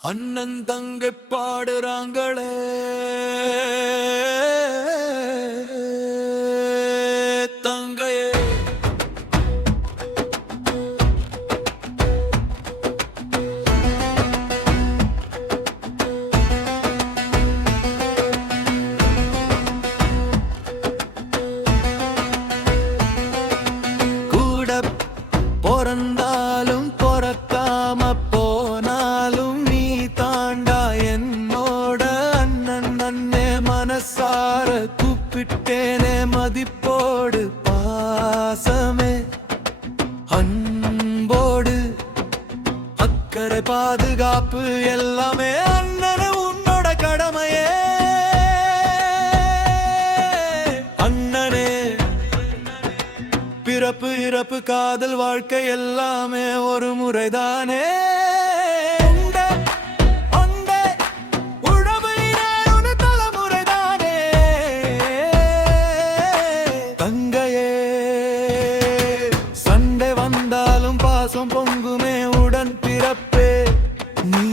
அண்ணன் தங்கை பாடுறாங்களே தங்கையே கூட பிறந்தாலும் பிறக்காம போனாலும் நீ தாண்டா என்னோட அண்ணன் அண்ணே மனசார கூப்பிட்டேனே மதிப்போடு பாசமே அன்போடு அக்கறை பாதுகாப்பு எல்லாமே அண்ணனே உன்னோட கடமையே அண்ணனே பிறப்பு இறப்பு காதல் வாழ்க்கை எல்லாமே ஒரு முறைதானே தங்கையே சண்டை வந்தாலும் பாசம் பொங்குமே உடன் பிறப்பே நீ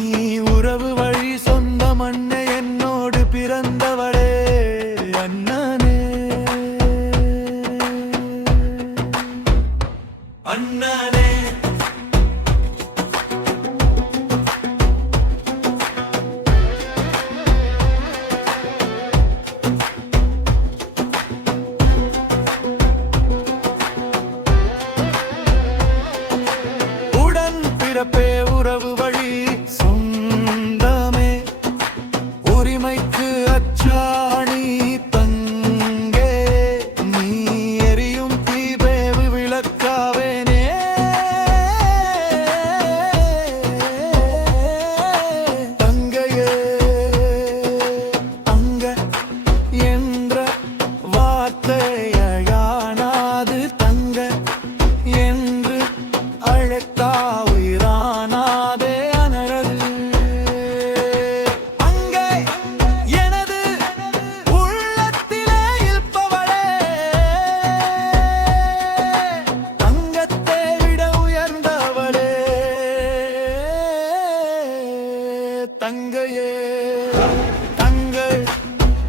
உறவு வழி சொந்த மண்ணை என்னோடு பிறந்தவளே அண்ணனே அண்ணனே உடன் பிறப்பே உறவு வழி சொந்தமே உரிமைக்கு அச்சாணி தங்கே நீ எரியும் தீபேவு விளக்காவேனே தங்கையே அங்க என்ற வார்த்தையானாது தங்க என்று அழைத்தா உயிரானாதே அனரது அங்கே எனது உள்ளத்திலே இருப்பவளே தங்கத்தை விட உயர்ந்தவளே தங்கையே தங்கள்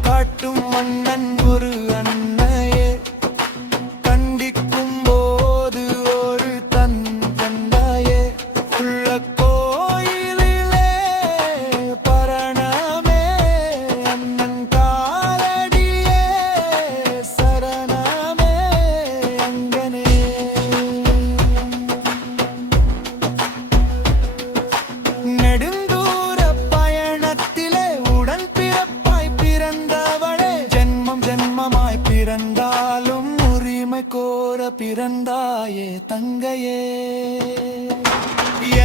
காட்டும் மன்னன் ஒரு அன்னையே கண்டிக்கும் போது ஒரு தந்தையே உள்ள கோயிலிலே பரணமே அண்ணன் காலடியே சரணமே அங்கனே நெடுந்தூர பயணத்திலே உடன் பிறப்பாய் பிறந்தவளே ஜென்மம் ஜென்மமாய் பிறந்தாலும் உரிமை கோர பிறந்தாயே தங்கையே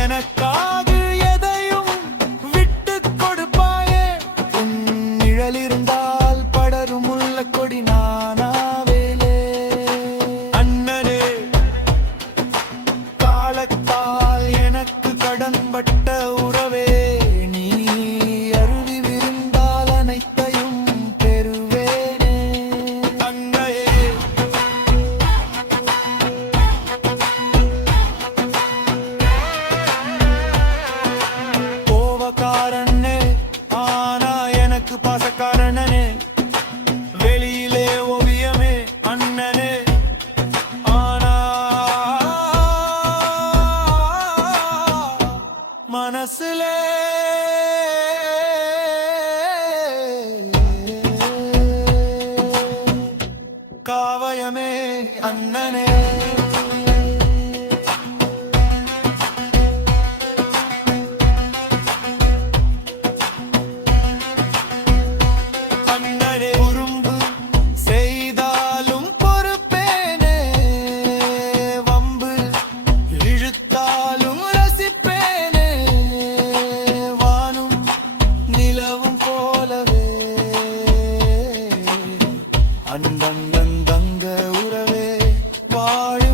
எனக்காக எதையும் விட்டு கொடுப்பாயே உன் நிழல் இருந்தால் படரும் முல்ல கொடி நானாவேலே அண்ணனே காலத்தால் எனக்கு கடன்பட்ட உறவே நீ அருவி விருந்தால் அனைத்தையும் பெறுவேனே தங்கையே கோவக்காரனே ஆனா எனக்கு பாசக்காரனே வெளியிலே ஓவியமே அண்ணனே ஆனா மனசுலே காவயமே அண்ணனே அண்ணனே உரும்பு செய்தாலும் பொறுப்பேனே வம்பு இழுத்தாலும் ரசிப்பேனே வானும் நிலவும் போலவே அண்ணன் தங்க உறவே வாழும்